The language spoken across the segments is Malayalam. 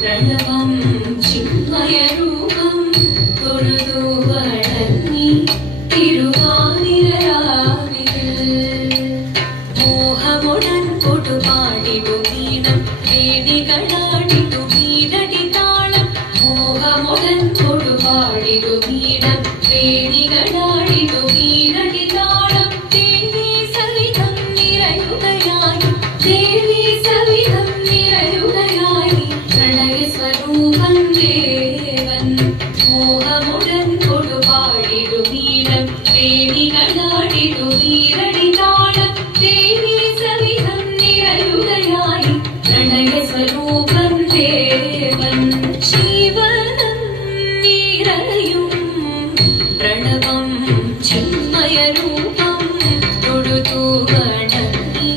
പ്രണവം ചിന്മയരൂപം തൊഴുതു വണങ്ങി തിരുവാതിരരാവിൽ മോഹമുടൻ കൊടുപാടിടു വീണം വേണികളാടിടു വീരടി താളം മോഹമുടൻ കൊടുപാടിടു വീണം വേണികളാടിടു വീരടി താളം ദേവി സവിധം നിറയുകയായി ദേവി സവിധം നിറയുകയായി പ്രണയ സ്വരൂപം ദേവൻ മോഹമുടൻ കൊടുപാടിടു വീണം വേണികളാടിടു വീരടി താളം ദേവി സവിധം നിറയുകയായി പ്രണയ സ്വരൂപം ദേവൻ ശിവനം നിറയും പ്രണവം ചിന്മയരൂപം തൊഴുതു വണങ്ങി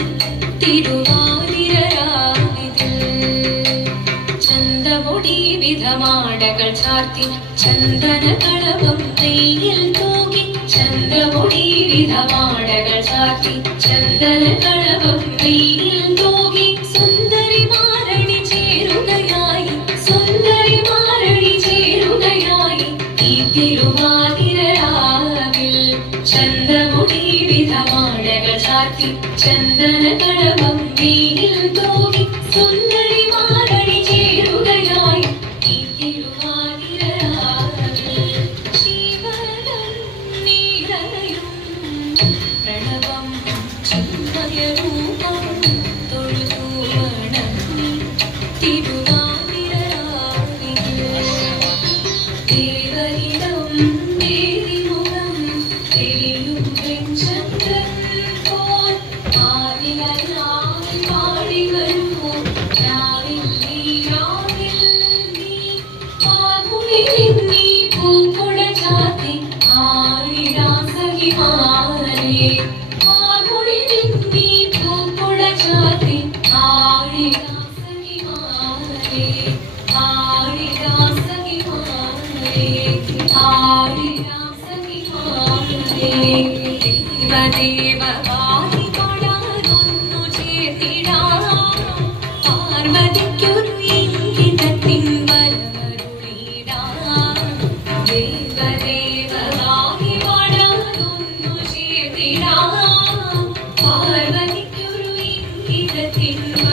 തിരുവാതിരരാവിൽ ചന്തമുടി വിധമാടകൾ ചാർത്തി ചന്ദനകളവം നെയ്യിൽ തൂകി ചന്തമുടി വിധമാടകൾ ചാർത്തി ചന്ദനകളവം നെയ്യിൽ തൂകി സുന്ദരിമാരണി ചേരുകയായി സുന്ദരിമാരണി ചേരുകയായി ഈ തിരുവാതിരരാവിൽ ചന്തമുടി വിധമാടകൾ ചാർത്തി ചന്ദനകളവം നെയ്യിൽ തൂകി സുന്ദരിമാരണി ചേരുകയായി ഈ തിരുവാതിരരാവിൽ ശിവനം നിറയും പ്രണവം ചിന്മയരൂപം തൊഴുതു വണങ്ങി തിരുവാതിരരാവിൽ ദേവരിടം ദേവിമുഖം തെളിയും വെഞ്ചന്ദ്രൻ പോൽ ആദികളായി പാടി വരൂ രാവിൽ നീ രാവിൽ നീ പാർമുടി നീ പൂക്കുട ചാത്തി ആഴിടാ സഖിമാരേ പാർമുടി നീ പൂക്കുട ചാത്തി ആഴിടാ സഖിമാരേ ആഴിടാ സഖിമാരേ ആഴിടാ സഖിമാരേ ദേവദേവ പാടി പാടാനൊന്നു ചേർത്തിടാം പാർവതിക്കു